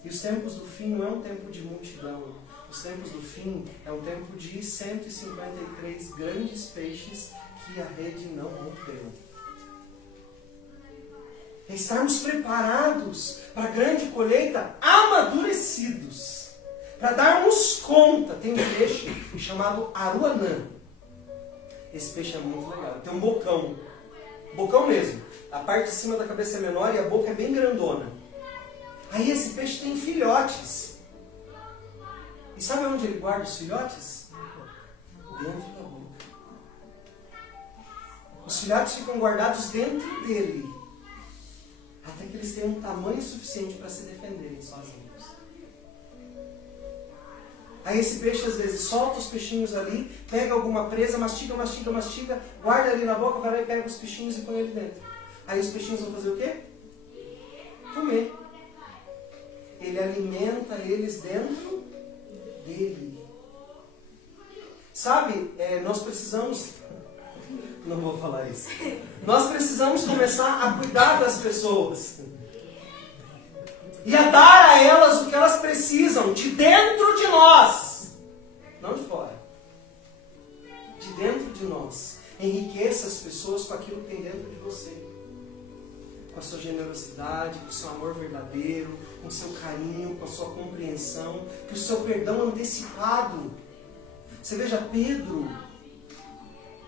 E os tempos do fim não é um tempo de multidão. Os tempos do fim é um tempo de 153 grandes peixes que a rede não rompeu. É estarmos preparados para a grande colheita, amadurecidos. Para darmos conta. Tem um peixe chamado aruanã. Esse peixe é muito legal. Tem um bocão. Bocão mesmo. A parte de cima da cabeça é menor e a boca é bem grandona. Aí esse peixe tem filhotes. E sabe onde ele guarda os filhotes? Dentro da boca. Os filhotes ficam guardados dentro dele. Até que eles tenham um tamanho suficiente para se defenderem sozinhos. Aí esse peixe às vezes solta os peixinhos ali, pega alguma presa, mastiga, guarda ali na boca, vai lá e pega os peixinhos e põe ali dentro. Aí os peixinhos vão fazer o quê? Comer. Ele alimenta eles dentro dele. Sabe, nós precisamos... Não vou falar isso. Nós precisamos começar a cuidar das pessoas. E a dar a elas o que elas precisam, de dentro de nós. Não de fora. De dentro de nós. Enriqueça as pessoas com aquilo que tem dentro de você. Com a sua generosidade, com o seu amor verdadeiro, com o seu carinho, com a sua compreensão, com o seu perdão antecipado. Você veja Pedro.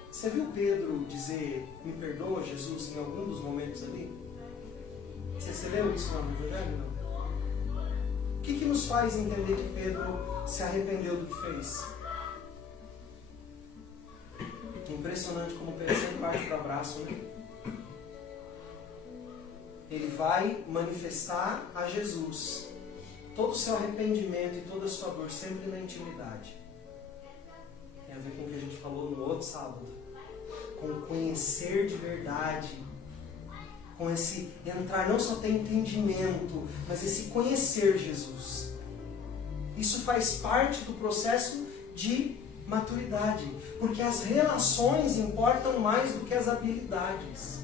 Você viu Pedro dizer, me perdoa, Jesus, em algum dos momentos ali? Você leu isso lá no Evangelho? Não? O que nos faz entender que Pedro se arrependeu do que fez? Impressionante como Pedro sempre parte do abraço, né? Ele vai manifestar a Jesus todo o seu arrependimento e toda a sua dor, sempre na intimidade. Tem a ver com o que a gente falou no outro sábado. Com o conhecer de verdade. Com esse entrar, não só ter entendimento, mas esse conhecer Jesus. Isso faz parte do processo de maturidade. Porque as relações importam mais do que as habilidades.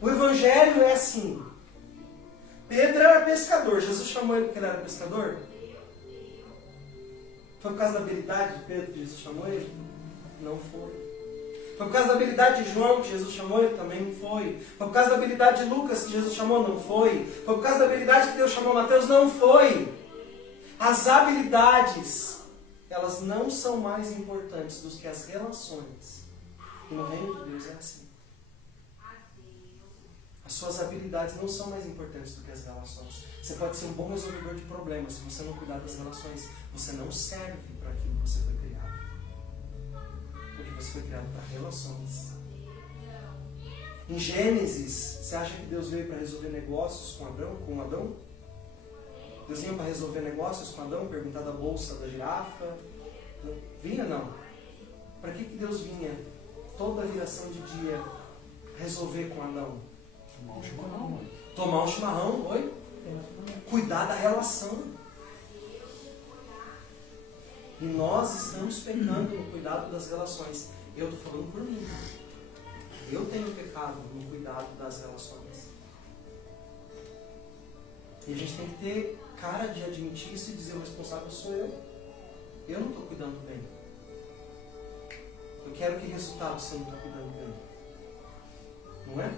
O Evangelho é assim. Pedro era pescador. Jesus chamou ele porque ele era pescador? Foi por causa da habilidade de Pedro que Jesus chamou ele? Não foi. Foi por causa da habilidade de João que Jesus chamou ele? Também não foi. Foi por causa da habilidade de Lucas que Jesus chamou? Não foi. Foi por causa da habilidade que Deus chamou Mateus? Não foi. As habilidades, elas não são mais importantes do que as relações. E no reino de Deus é assim. As suas habilidades não são mais importantes do que as relações. Você pode ser um bom resolvedor de problemas. Se você não cuidar das relações, você não serve para aquilo que você foi criado. Porque você foi criado para relações. Em Gênesis, você acha que Deus veio para resolver negócios com Adão? Deus vinha para resolver negócios com Adão? Perguntar da bolsa da girafa? Vinha não? Para que Deus vinha toda a viração de dia resolver com Adão? Tomar um chimarrão, mãe. Tomar um chimarrão, oi? Cuidar da relação. E nós estamos pecando no cuidado das relações. Eu estou falando por mim. Eu tenho pecado no cuidado das relações. E a gente tem que ter cara de admitir isso e dizer: o responsável sou eu. Eu não estou cuidando bem. Eu quero que resultado você não está cuidando bem. Não é?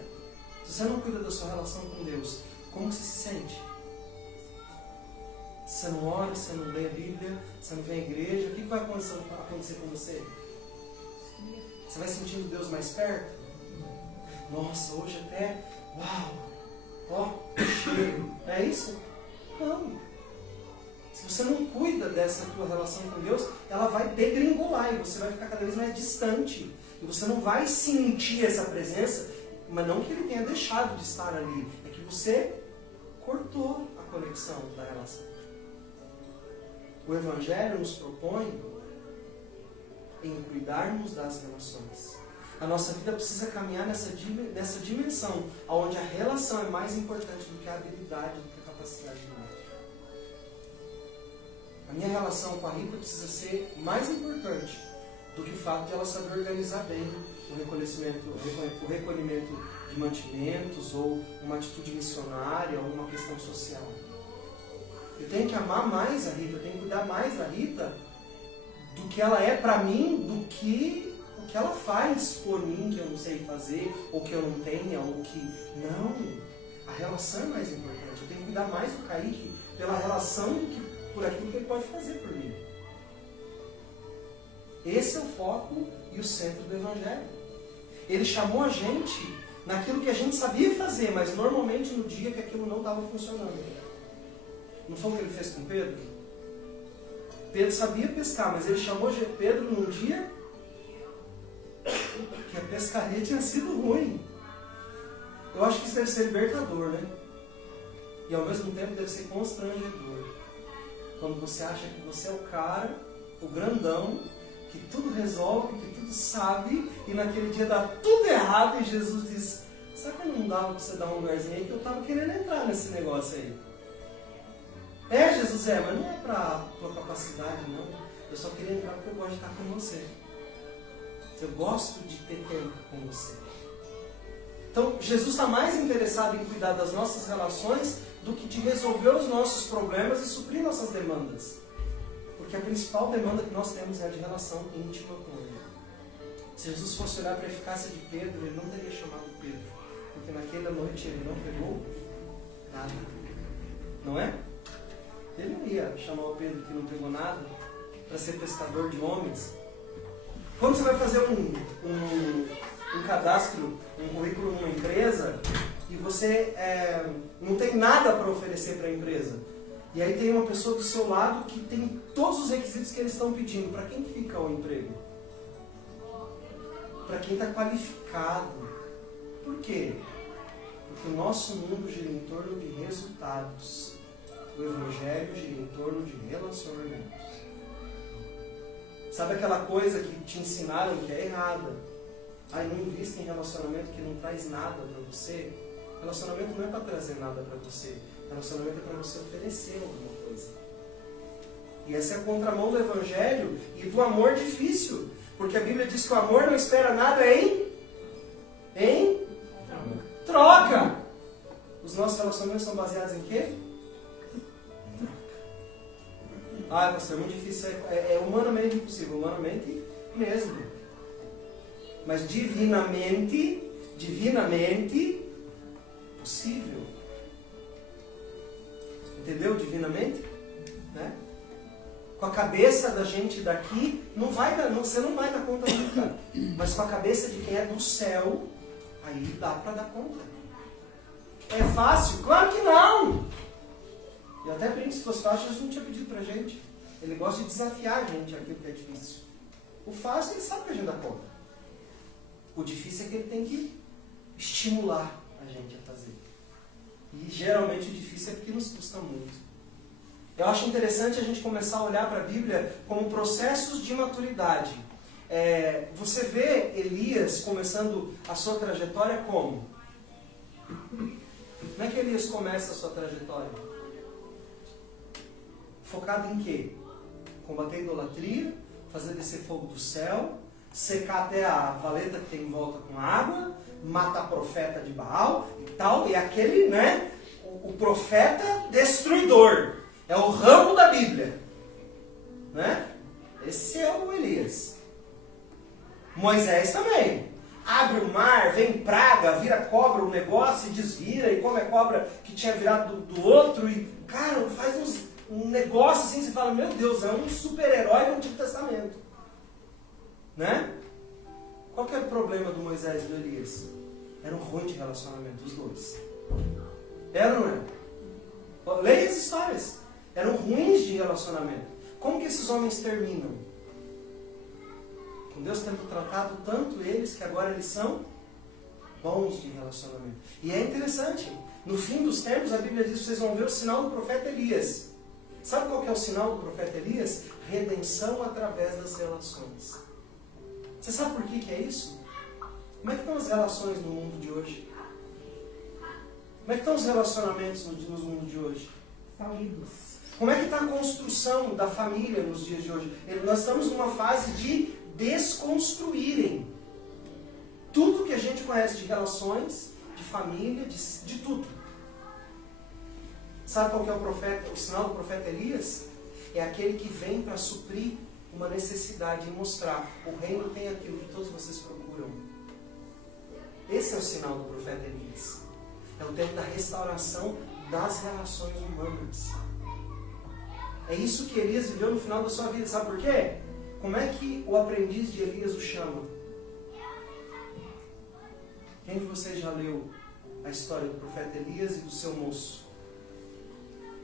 Se você não cuida da sua relação com Deus, como você se sente? Você não ora, você não lê a Bíblia, você não vem à igreja, o que vai acontecer com você? Você vai sentindo Deus mais perto? Nossa, hoje até, uau, ó, cheiro. É isso? Não. Se você não cuida dessa tua relação com Deus, ela vai degringolar e você vai ficar cada vez mais distante. E você não vai sentir essa presença, mas não que ele tenha deixado de estar ali, é que você cortou a conexão da relação. O Evangelho nos propõe em cuidarmos das relações. A nossa vida precisa caminhar nessa dimensão, onde a relação é mais importante do que a habilidade, do que a capacidade do outro. A minha relação com a Rita precisa ser mais importante do que o fato de ela saber organizar bem o recolhimento de mantimentos, ou uma atitude missionária, ou uma questão social. Eu tenho que amar mais a Rita, eu tenho que cuidar mais da Rita do que ela é para mim, do que o que ela faz por mim, que eu não sei fazer, ou que eu não tenha, ou que... Não, a relação é mais importante. Eu tenho que cuidar mais do Kaique pela relação do que por aquilo que ele pode fazer por mim. Esse é o foco e o centro do Evangelho. Ele chamou a gente naquilo que a gente sabia fazer, mas normalmente no dia que aquilo não estava funcionando. Não foi o que ele fez com Pedro? Pedro sabia pescar, mas ele chamou Pedro num dia que a pescaria tinha sido ruim. Eu acho que isso deve ser libertador, né? E ao mesmo tempo deve ser constrangedor. Quando você acha que você é o cara, o grandão, que tudo resolve, que tudo sabe, e naquele dia dá tudo errado e Jesus diz: será que não dava para você dar um lugarzinho aí que eu estava querendo entrar nesse negócio aí? Jesus, mas não é para tua capacidade, não. Eu só queria entrar porque eu gosto de estar com você. Eu gosto de ter tempo com você. Então, Jesus está mais interessado em cuidar das nossas relações do que de resolver os nossos problemas e suprir nossas demandas. Porque a principal demanda que nós temos é a de relação íntima com Ele. Se Jesus fosse olhar para a eficácia de Pedro, Ele não teria chamado Pedro. Porque naquela noite Ele não pegou nada. Não é? Ele não ia chamar o Pedro que não pegou nada para ser pescador de homens. Quando você vai fazer um cadastro, um currículo numa empresa e você não tem nada para oferecer para a empresa, e aí tem uma pessoa do seu lado que tem todos os requisitos que eles estão pedindo, para quem fica o emprego? Para quem está qualificado. Por quê? Porque o nosso mundo gira em torno de resultados. O Evangelho gira em torno de relacionamentos. Sabe aquela coisa que te ensinaram que é errada? Não invista em relacionamento que não traz nada para você. Relacionamento não é para trazer nada para você. Relacionamento é para você oferecer alguma coisa. E essa é a contramão do Evangelho e do amor difícil. Porque a Bíblia diz que o amor não espera nada em troca. Os nossos relacionamentos são baseados em quê? Pastor, é muito difícil. É humanamente impossível. Humanamente mesmo. Mas divinamente possível. Entendeu? Divinamente? Né? Com a cabeça da gente daqui, você não vai dar conta nunca. Mas com a cabeça de quem é do céu, aí dá para dar conta. É fácil? Claro que não! E até brinco, se fosse fácil, Jesus não tinha pedido pra gente. Ele gosta de desafiar a gente aquilo que é difícil. O fácil, ele sabe que a gente dá conta. O difícil é que ele tem que estimular a gente a fazer. E geralmente o difícil é porque nos custa muito. Eu acho interessante a gente começar a olhar para a Bíblia como processos de maturidade. Você vê Elias começando a sua trajetória como? Como é que Elias começa a sua trajetória? Focado em quê? Combater a idolatria, fazer descer fogo do céu, secar até a valeta que tem em volta com água, matar profeta de Baal e tal. E aquele, né? O profeta destruidor. É o ramo da Bíblia. Né? Esse é o Elias. Moisés também. Abre o mar, vem praga, vira cobra o negócio e desvira e come a cobra que tinha virado do outro. E, cara, faz um negócio assim, você fala, meu Deus, é um super-herói do Antigo Testamento. Né? Qual que era o problema do Moisés e do Elias? Era um ruim de relacionamento, os dois. Era ou não era? Leia as histórias. Eram ruins de relacionamento. Como que esses homens terminam? Com Deus tendo tratado tanto eles que agora eles são bons de relacionamento. E é interessante. No fim dos tempos, a Bíblia diz que vocês vão ver o sinal do profeta Elias. Sabe qual que é o sinal do profeta Elias? Redenção através das relações. Você sabe por que é isso? Como é que estão as relações no mundo de hoje? Como é que estão os relacionamentos no mundo de hoje? Falidos. Como é que está a construção da família nos dias de hoje? Nós estamos numa fase de desconstruírem tudo que a gente conhece de relações, de família, de tudo. Sabe qual que é o sinal do profeta Elias? É aquele que vem para suprir uma necessidade e mostrar: o reino tem aquilo que todos vocês procuram. Esse é o sinal do profeta Elias. É o tempo da restauração das relações humanas. É isso que Elias viveu no final da sua vida. Sabe por quê? Como é que o aprendiz de Elias o chama? Quem de vocês já leu a história do profeta Elias e do seu moço?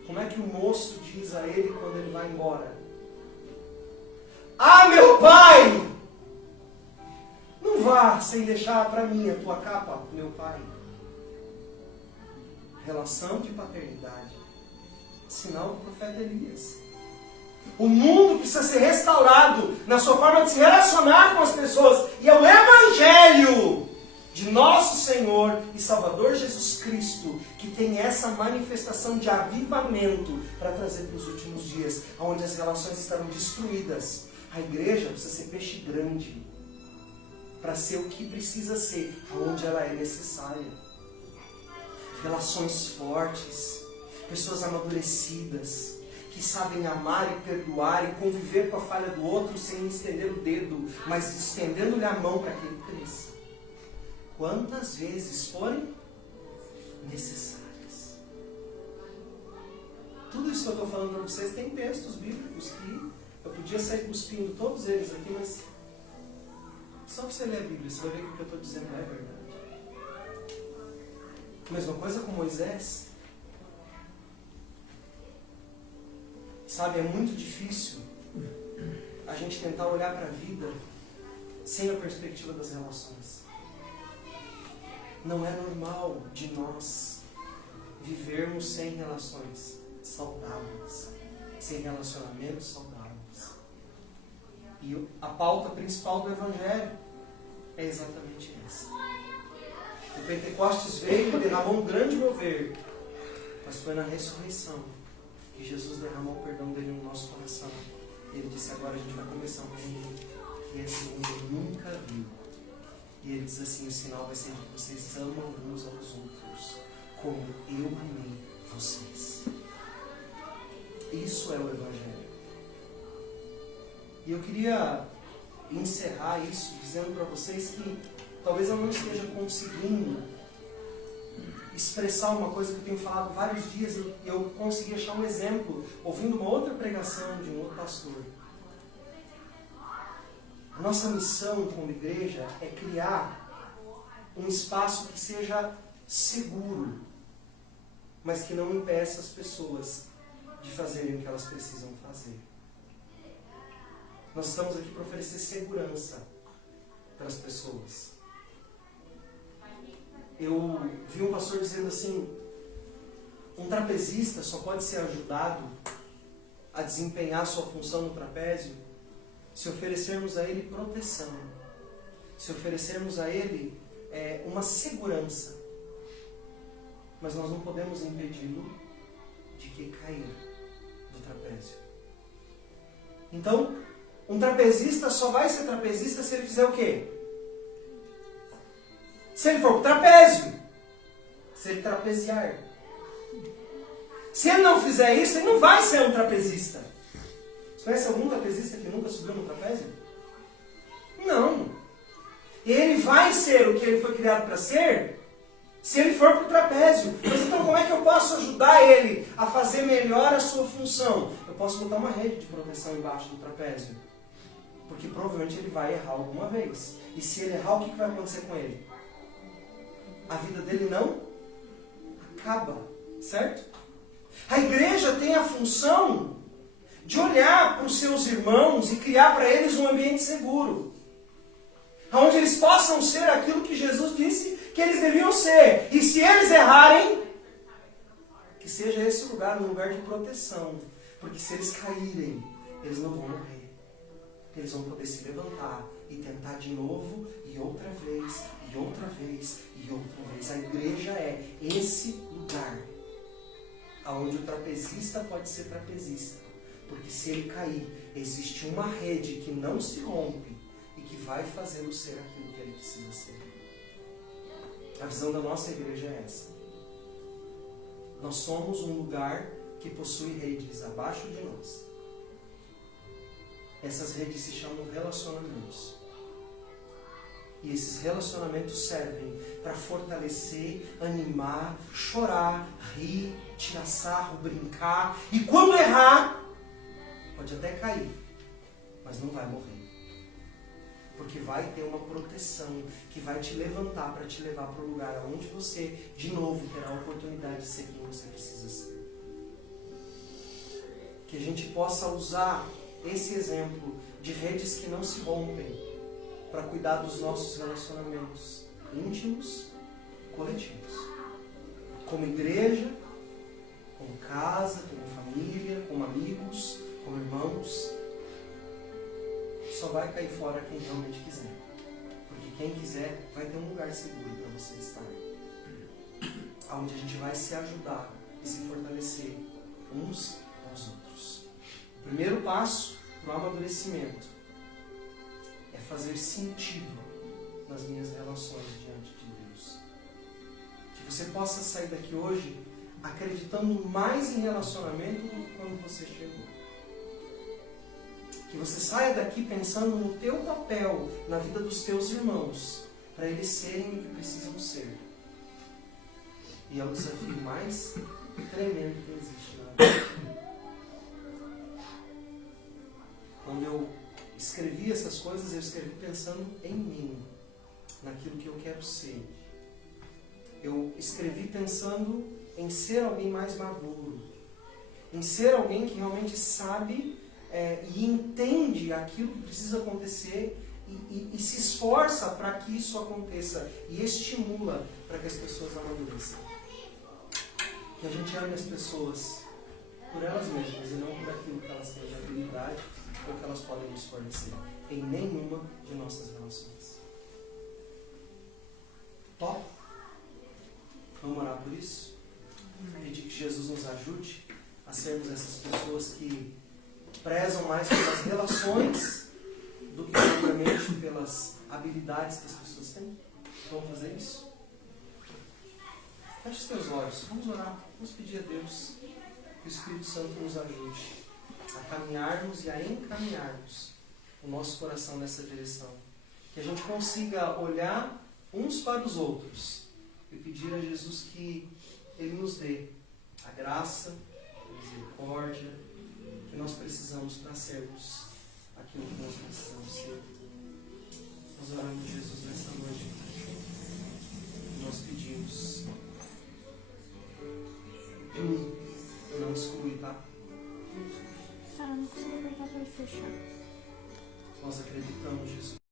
Como é que o moço diz a ele quando ele vai embora? Ah, meu pai! Não vá sem deixar para mim a tua capa, meu pai. Relação de paternidade. Sinal do profeta Elias. O mundo precisa ser restaurado na sua forma de se relacionar com as pessoas. E é o Evangelho de nosso Senhor e Salvador Jesus Cristo que tem essa manifestação de avivamento para trazer para os últimos dias, onde as relações estarão destruídas. A igreja precisa ser peixe grande para ser o que precisa ser, onde ela é necessária. Relações fortes, pessoas amadurecidas, que sabem amar e perdoar e conviver com a falha do outro sem estender o dedo, mas estendendo-lhe a mão para que ele cresça. Quantas vezes forem necessárias. Tudo isso que eu estou falando para vocês tem textos bíblicos que eu podia sair cuspindo todos eles aqui, mas só para você ler a Bíblia, você vai ver que o que eu estou dizendo é verdade. Mesma coisa com Moisés. Sabe, é muito difícil a gente tentar olhar para a vida sem a perspectiva das relações. Não é normal de nós vivermos sem relações saudáveis, sem relacionamentos saudáveis. E a pauta principal do Evangelho é exatamente essa. O Pentecostes veio e derramou um grande mover, mas foi na ressurreição que Jesus derramou o perdão dele no nosso coração. E ele disse, agora a gente vai começar um reino que esse mundo nunca viu. E ele diz assim, o sinal vai ser de que vocês amam uns aos outros, como eu amei vocês. Isso é o Evangelho. E eu queria encerrar isso dizendo para vocês que talvez eu não esteja conseguindo expressar uma coisa que eu tenho falado vários dias e eu consegui achar um exemplo ouvindo uma outra pregação de um outro pastor. A nossa missão como igreja é criar um espaço que seja seguro, mas que não impeça as pessoas de fazerem o que elas precisam fazer. Nós estamos aqui para oferecer segurança para as pessoas. Eu vi um pastor dizendo assim, um trapezista só pode ser ajudado a desempenhar sua função no trapézio se oferecermos a ele proteção, se oferecermos a ele uma segurança. Mas nós não podemos impedi-lo de que cair do trapézio. Então, um trapezista só vai ser trapezista se ele fizer o quê? Se ele for para o trapézio, se ele trapeziar. Se ele não fizer isso, ele não vai ser um trapezista. Você conhece algum trapezista que nunca subiu no trapézio? Não. E ele vai ser o que ele foi criado para ser, se ele for para o trapézio. Mas então como é que eu posso ajudar ele a fazer melhor a sua função? Eu posso botar uma rede de proteção embaixo do trapézio. Porque provavelmente ele vai errar alguma vez. E se ele errar, o que vai acontecer com ele? A vida dele não acaba, certo? A igreja tem a função de olhar para os seus irmãos e criar para eles um ambiente seguro, onde eles possam ser aquilo que Jesus disse que eles deviam ser. E se eles errarem, que seja esse lugar um lugar de proteção, porque se eles caírem, eles não vão morrer. Eles vão poder se levantar e tentar de novo, e outra vez, e outra vez, e outra vez. A igreja é esse lugar onde o trapezista pode ser trapezista. Porque se ele cair, existe uma rede que não se rompe e que vai fazê-lo ser aquilo que ele precisa ser. A visão da nossa igreja é essa. Nós somos um lugar que possui redes abaixo de nós. Essas redes se chamam relacionamentos. E esses relacionamentos servem para fortalecer, animar, chorar, rir, tirar sarro, brincar. E quando errar, pode até cair, mas não vai morrer. Porque vai ter uma proteção que vai te levantar para te levar para o lugar onde você, de novo, terá a oportunidade de ser quem você precisa ser. Que a gente possa usar esse exemplo de redes que não se rompem para cuidar dos nossos relacionamentos íntimos, coletivos. Como igreja, como casa, como família, como amigos, como irmãos, só vai cair fora quem realmente quiser. Porque quem quiser vai ter um lugar seguro para você estar. Onde a gente vai se ajudar e se fortalecer uns aos outros. O primeiro passo para o amadurecimento é fazer sentido nas minhas relações diante de Deus. Que você possa sair daqui hoje acreditando mais em relacionamento do que quando você chegou. Que você saia daqui pensando no teu papel na vida dos teus irmãos, para eles serem o que precisam ser. E é o desafio mais tremendo que existe na vida. Quando eu escrevi essas coisas, eu escrevi pensando em mim, naquilo que eu quero ser. Eu escrevi pensando em ser alguém mais maduro, em ser alguém que realmente sabe e entende aquilo que precisa acontecer e se esforça para que isso aconteça e estimula para que as pessoas amadureçam. Que a gente ame as pessoas por elas mesmas e não por aquilo que elas têm de habilidade ou que elas podem nos fornecer em nenhuma de nossas relações. Top? Vamos orar por isso? Pedir que Jesus nos ajude a sermos essas pessoas que prezam mais pelas relações do que propriamente pelas habilidades que as pessoas têm. Vamos fazer isso? Feche os teus olhos, vamos orar, vamos pedir a Deus que o Espírito Santo nos ajude a caminharmos e a encaminharmos o nosso coração nessa direção. Que a gente consiga olhar uns para os outros e pedir a Jesus que Ele nos dê a graça, a misericórdia que nós precisamos para sermos aquilo que nós precisamos ser. Nós oramos, Jesus, nessa noite. Nós pedimos. Não exclui, tá? Tá, não consigo apertar para fechar. Nós acreditamos, Jesus.